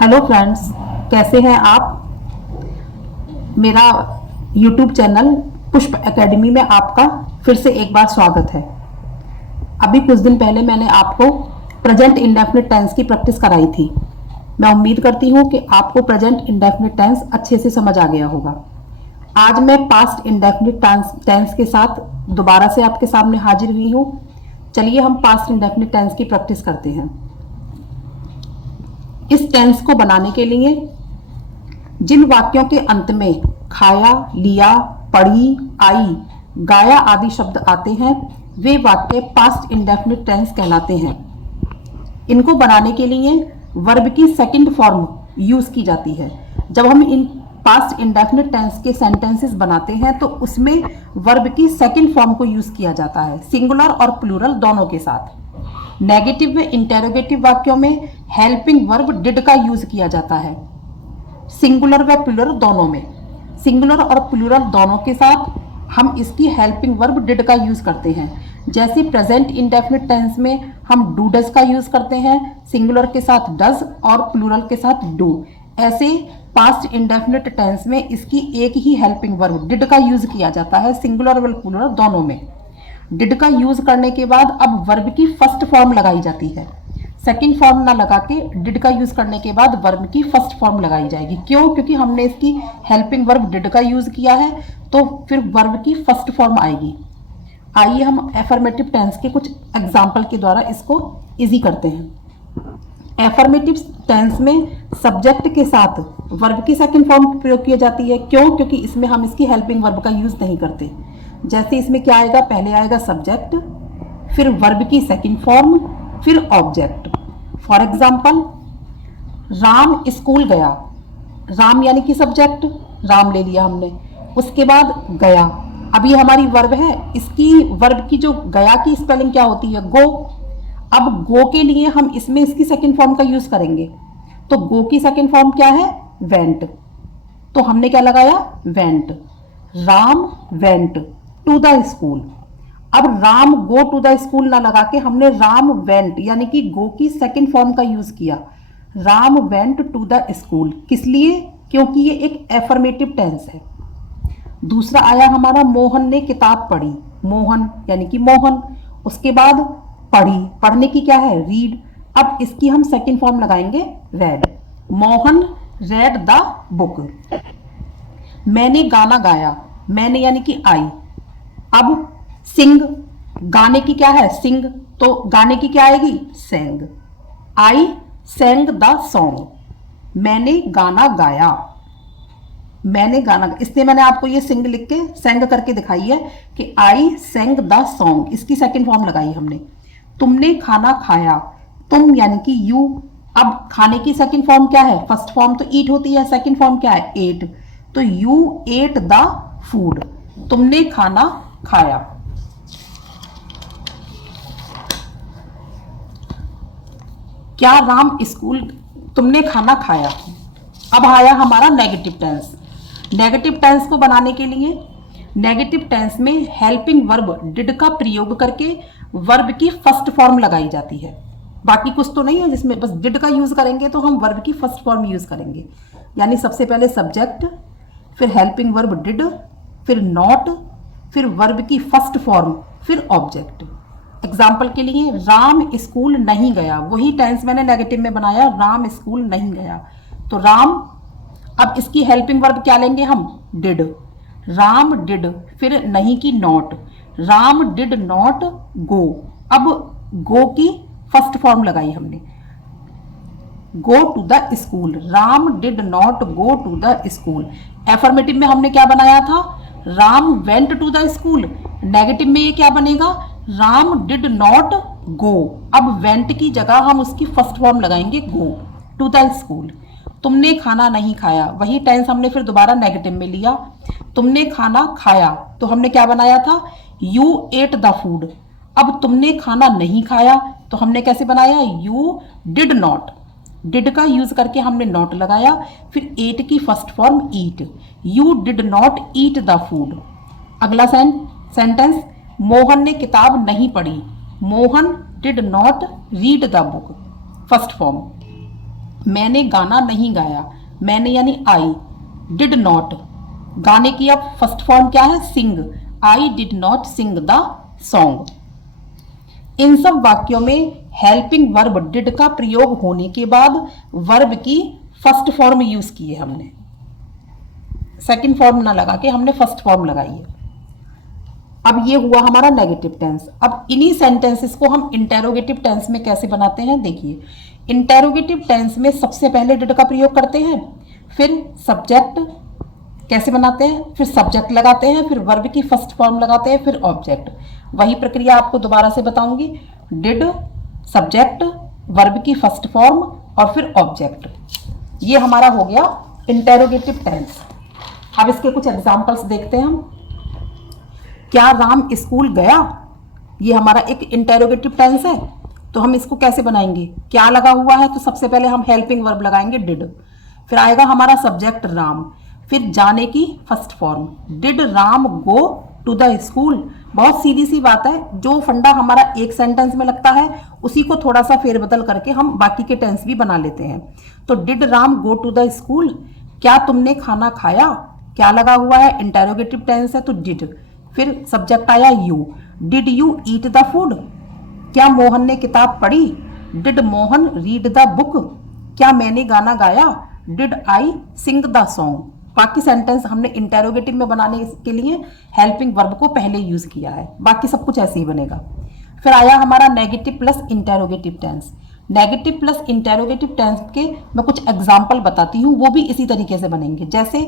Hello friends, कैसे हैं आप। मेरा यूट्यूब चैनल पुष्प एकेडमी में आपका फिर से एक बार स्वागत है। अभी कुछ दिन पहले मैंने आपको प्रेजेंट इंडेफिनिट टेंस की प्रैक्टिस कराई थी। मैं उम्मीद करती हूँ कि आपको प्रेजेंट इंडेफिनिट टेंस अच्छे से समझ आ गया होगा। आज मैं पास्ट इंडेफिनिट टेंस के साथ दोबारा से आपके सामने हाजिर हुई हूँ। चलिए हम पास्ट इंडेफिनिट टेंस की प्रैक्टिस करते हैं। इस टेंस को बनाने के लिए जिन वाक्यों के अंत में खाया, लिया, पढ़ी, आई, गाया आदि शब्द आते हैं वे वाक्य पास्ट इंडेफिनिट टेंस कहलाते हैं। इनको बनाने के लिए वर्ब की सेकंड फॉर्म यूज की जाती है। जब हम इन पास्ट इंडेफिनिट टेंस के सेंटेंसेस बनाते हैं तो उसमें वर्ब की सेकंड फॉर्म को यूज किया जाता है, सिंगुलर और प्लूरल दोनों के साथ। नेगेटिव व इंटेरोगेटिव वाक्यों में हेल्पिंग वर्ब डिड का यूज किया जाता है, सिंगुलर व प्लूरल दोनों में। सिंगुलर और प्लूरल दोनों के साथ हम इसकी हेल्पिंग वर्ब डिड का यूज करते हैं। जैसे प्रेजेंट इंडेफिनिट टेंस में हम डू डज का यूज करते हैं, सिंगुलर के साथ डज और प्लूरल के साथ डू। ऐसे पास्ट इंडेफिनिट टेंस में इसकी एक ही हेल्पिंग वर्ब डिड का यूज किया जाता है, सिंगुलर व प्लूरल दोनों में। डिड का यूज करने के बाद अब वर्ब की फर्स्ट फॉर्म लगाई जाती है। सेकंड फॉर्म ना लगा के डिड का यूज करने के बाद वर्ब की फर्स्ट फॉर्म लगाई जाएगी। क्यों? क्योंकि हमने इसकी हेल्पिंग वर्ब डिड का यूज किया है, तो फिर वर्ब की फर्स्ट फॉर्म आएगी। आइए हम एफर्मेटिव टेंस के कुछ एग्जाम्पल के द्वारा इसको इजी करते हैं। एफर्मेटिव टेंस में सब्जेक्ट के साथ वर्ब की सेकंड फॉर्म प्रयोग की जाती है। क्यों? क्योंकि इसमें हम इसकी हेल्पिंग वर्ब का यूज नहीं करते। जैसे इसमें क्या आएगा, पहले आएगा सब्जेक्ट, फिर वर्ब की सेकंड फॉर्म, फिर object. For example, Ram school गया। राम यानी कि सब्जेक्ट, राम ले लिया हमने। उसके बाद गया, अब ये हमारी वर्ब है। इसकी वर्ब की जो गया की स्पेलिंग क्या होती है, गो। अब गो के लिए हम इसमें इसकी सेकंड फॉर्म का यूज करेंगे, तो गो की सेकंड फॉर्म क्या है, वेंट। तो हमने क्या लगाया, went. Ram went to the school. अब Ram go to the school ना लगा के हमने राम वेंट यानी कि गो की सेकंड फॉर्म का यूज किया, Ram went to the school. किस लिए? क्योंकि ये एक एफर्मेटिव टेंस है। दूसरा आया हमारा, मोहन ने किताब पढ़ी। मोहन यानी कि मोहन। उसके बाद पढ़ी, पढ़ने की क्या है, रीड। अब इसकी हम सेकंड फॉर्म लगाएंगे, red. Mohan read the book. मैंने गाना गाया। मैंने यानी कि आई। अब सिंग, गाने की क्या है, सिंग, तो गाने की क्या आएगी, सेंग। आई सेंग द सॉन्ग। मैंने गाना गाया। मैंने गाना, इसलिए मैंने आपको ये सिंग लिख के सेंग करके दिखाई है कि आई सेंग द सॉन्ग। इसकी सेकंड फॉर्म लगाई हमने। तुमने खाना खाया। तुम यानी कि यू। अब खाने की सेकंड फॉर्म क्या है, फर्स्ट फॉर्म तो ईट होती है, सेकंड फॉर्म क्या है, एट। तो यू एट द फूड। तुमने खाना खाया। क्या राम स्कूल, तुमने खाना खाया। अब आया हमारा नेगेटिव टेंस। नेगेटिव टेंस को बनाने के लिए नेगेटिव टेंस में हेल्पिंग वर्ब डिड का प्रयोग करके वर्ब की फर्स्ट फॉर्म लगाई जाती है। बाकी कुछ तो नहीं है जिसमें बस डिड का यूज करेंगे, तो हम वर्ब की फर्स्ट फॉर्म यूज करेंगे। यानी सबसे पहले सब्जेक्ट, फिर हेल्पिंग वर्ब डिड, फिर नॉट, फिर वर्ब की फर्स्ट फॉर्म, फिर ऑब्जेक्ट। एग्जाम्पल के लिए, राम स्कूल नहीं गया। वही टेंस मैंने नेगेटिव में बनाया, राम स्कूल नहीं गया। तो राम, अब इसकी हेल्पिंग वर्ब क्या लेंगे हम, डिड। राम डिड, फिर नहीं की not. Ram did not go. अब गो की फर्स्ट फॉर्म लगाई हमने, go to the school. Ram did not go to the school. Affirmative में हमने क्या बनाया था, Ram went to the school. Negative में ये क्या बनेगा, राम डिड नॉट गो। अब वेंट की जगह हम उसकी फर्स्ट फॉर्म लगाएंगे, गो टू द स्कूल। तुमने खाना नहीं खाया। वही टेंस हमने फिर दोबारा नेगेटिव में लिया। तुमने खाना खाया, तो हमने क्या बनाया था, यू एट द फूड। अब तुमने खाना नहीं खाया, तो हमने कैसे बनाया, यू डिड नॉट। डिड का यूज करके हमने नॉट लगाया, फिर एट की first form eat. You did not eat the food. अगला सेंटेंस, मोहन ने किताब नहीं पढ़ी। Mohan did not read the book. First form. मैंने गाना नहीं गाया, मैंने यानी आई, डिड नॉट, गाने की अब फर्स्ट फॉर्म क्या है, sing, I did not sing the song. इन सब वाक्यों में हेल्पिंग वर्ब डिड का प्रयोग होने के बाद वर्ब की फर्स्ट फॉर्म यूज की है हमने, सेकंड फॉर्म ना लगा के हमने फर्स्ट फॉर्म लगाई है। अब ये हुआ हमारा नेगेटिव टेंस। अब इन्हीं सेंटेंसेस को हम इंटेरोगेटिव टेंस में कैसे बनाते हैं, देखिए। इंटेरोगेटिव टेंस में सबसे पहले डिड का प्रयोग करते हैं, फिर सब्जेक्ट कैसे बनाते हैं, फिर सब्जेक्ट लगाते हैं, फिर वर्ब की फर्स्ट फॉर्म लगाते हैं, फिर ऑब्जेक्ट। वही प्रक्रिया आपको दोबारा से बताऊंगी, डिड, सब्जेक्ट, वर्ब की फर्स्ट फॉर्म और फिर ऑब्जेक्ट। ये हमारा हो गया इंटेरोगेटिव टेंस। अब इसके कुछ एग्जाम्पल्स देखते हैं हम। क्या राम स्कूल गया, ये हमारा एक इंटेरोगेटिव टेंस है, तो हम इसको कैसे बनाएंगे, क्या लगा हुआ है, तो सबसे पहले हम हेल्पिंग वर्ब लगाएंगे डिड, फिर आएगा हमारा सब्जेक्ट राम, फिर जाने की first form, did Ram go to the school. बहुत सीधी सी बात है, जो फंडा हमारा एक सेंटेंस में लगता है उसी को थोड़ा सा फेरबदल करके हम बाकी के टेंस भी बना लेते हैं। तो did Ram go to the school, क्या तुमने खाना खाया, क्या लगा हुआ है, इंटेरोगेटिव टेंस है तो डिड, फिर सब्जेक्ट आया you, did you eat the food, क्या मोहन ने किताब पढ़ी, did Mohan read the book, क्या मैंने गाना गाया, did I sing the song. बाकी सेंटेंस हमने इंटेरोगेटिव में बनाने के लिए हेल्पिंग वर्ब को पहले यूज किया है, बाकी सब कुछ ऐसे ही बनेगा। फिर आया हमारा negative plus interrogative tense. Negative plus interrogative tense के मैं कुछ एग्जाम्पल बताती हूँ, वो भी इसी तरीके से बनेंगे। जैसे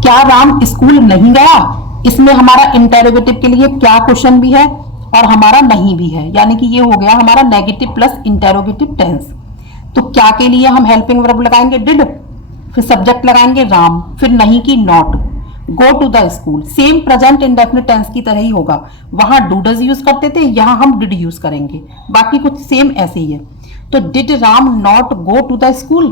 क्या राम स्कूल नहीं गया, इसमें हमारा इंटेरोगेटिव के लिए क्या क्वेश्चन भी है और हमारा नहीं भी है, यानी कि ये हो गया हमारा नेगेटिव प्लस इंटेरोगेटिव टेंस। तो क्या के लिए हम हेल्पिंग वर्ब लगाएंगे डिड, फिर सब्जेक्ट लगाएंगे राम, फिर नहीं की not, go to the school. Same present indefinite tense की तरह ही होगा, वहां डू डज यूज करते थे, यहां हम डिड यूज करेंगे, बाकी कुछ सेम ऐसे ही है। तो did Ram not go to the school,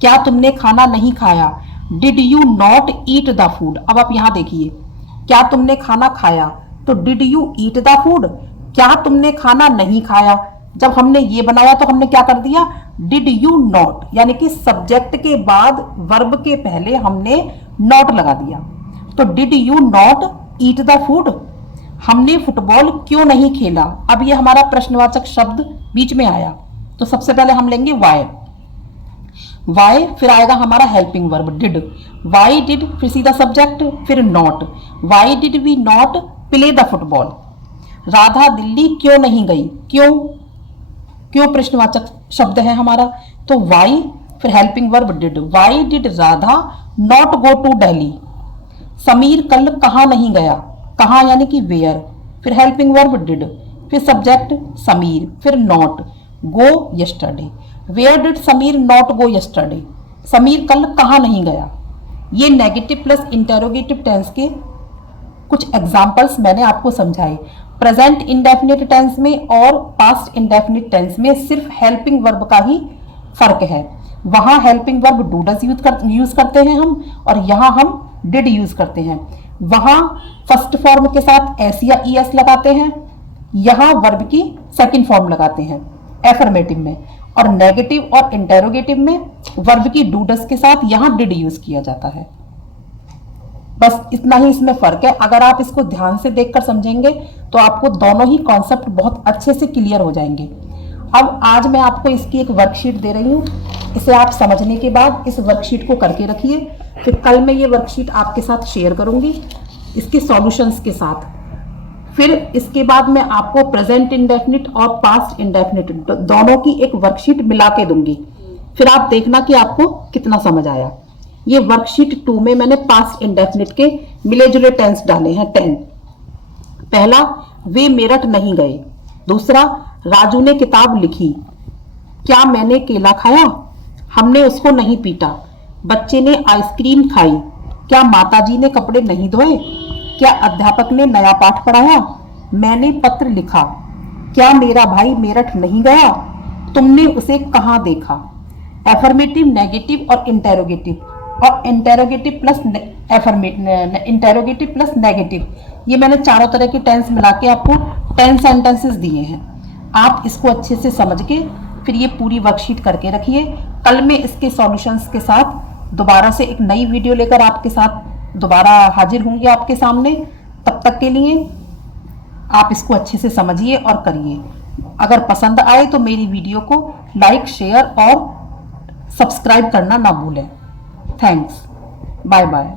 क्या तुमने खाना नहीं खाया, did you not eat the food. अब आप यहां देखिए, क्या तुमने खाना खाया, तो did you eat the food, क्या तुमने खाना नहीं खाया। जब हमने ये बनाया तो हमने क्या कर दिया, डिड यू नॉट, यानी कि सब्जेक्ट के बाद वर्ब के पहले हमने नॉट लगा दिया। तो did you not eat the food, हमने फुटबॉल क्यों नहीं खेला। अब ये हमारा प्रश्नवाचक शब्द बीच में आया, तो सबसे पहले हम लेंगे वाई, वाई, फिर आएगा हमारा helping verb did, why did, फिर सीधा सब्जेक्ट, फिर not, why did we not play the football. Radha Delhi क्यों नहीं गई, क्यों, क्यों प्रश्नवाचक शब्द है हमारा, तो वाई, फिर helping verb did, why did Radha not go to Delhi. Sameer कल कहाँ नहीं गया, कहाँ यानी कि वेयर, फिर हेल्पिंग वर्ब डिड, फिर सब्जेक्ट समीर, फिर not, go yesterday, where did Sameer not go yesterday, Sameer कल कहाँ नहीं गया। ये नेगेटिव प्लस इंटेरोगेटिव टेंस के कुछ एग्जाम्पल्स मैंने आपको समझाए। प्रेजेंट इंडेफिनिट टेंस में और पास्ट इंडेफिनिट टेंस में सिर्फ हेल्पिंग वर्ब का ही फर्क है, वहां helping verb do does use करते हैं हम, और यहाँ हम डिड यूज करते हैं। वहां फर्स्ट फॉर्म के साथ एस या ई एस लगाते हैं, यहाँ वर्ब की सेकंड फॉर्म लगाते हैं एफर्मेटिव में, और नेगेटिव और इंटेरोगेटिव में वर्ब की डू डज के साथ यहाँ डिड यूज किया जाता है। बस इतना ही इसमें फर्क है। अगर आप इसको ध्यान से देखकर समझेंगे तो आपको दोनों ही कॉन्सेप्ट बहुत अच्छे से क्लियर हो जाएंगे। अब आज मैं आपको इसकी एक वर्कशीट दे रही हूँ, इसे आप समझने के बाद इस वर्कशीट को करके रखिए, फिर कल मैं ये वर्कशीट आपके साथ शेयर करूंगी इसके सॉल्यूशंस के साथ। फिर इसके बाद मैं आपको प्रेजेंट इंडेफिनिट और पास्ट इंडेफिनिट दोनों की एक वर्कशीट मिला के दूंगी, फिर आप देखना कि आपको कितना समझ आया। ये वर्कशीट 2 में मैंने पास्ट इंडेफिनिट के मिले जुले टेंस डाले हैं 10। पहला, वे मेरठ नहीं गए। दूसरा, राजू ने किताब लिखी। क्या मैंने केला खाया, हमने उसको नहीं पीटा। बच्चे ने आइसक्रीम खाई। क्या माताजी ने कपड़े नहीं धोए। क्या अध्यापक ने नया पाठ पढ़ाया। मैंने पत्र लिखा। क्या मेरा भाई मेरठ नहीं गया, तुमने उसे कहाँ देखा। एफर्मेटिव, नेगेटिव और इंटेरोगेटिव, और interrogative plus interrogative plus negative, ये मैंने चारों तरह के टेंस मिला के आपको 10 सेंटेंसेस दिए हैं। आप इसको अच्छे से समझ के फिर ये पूरी वर्कशीट करके रखिए। कल मैं इसके सॉल्यूशंस के साथ दोबारा से एक नई वीडियो लेकर आपके साथ दोबारा हाजिर होंगी आपके सामने। तब तक के लिए आप इसको अच्छे से समझिए और करिए। अगर पसंद आए तो मेरी वीडियो को लाइक, शेयर और सब्सक्राइब करना ना भूलें। थैंक्स। Bye bye.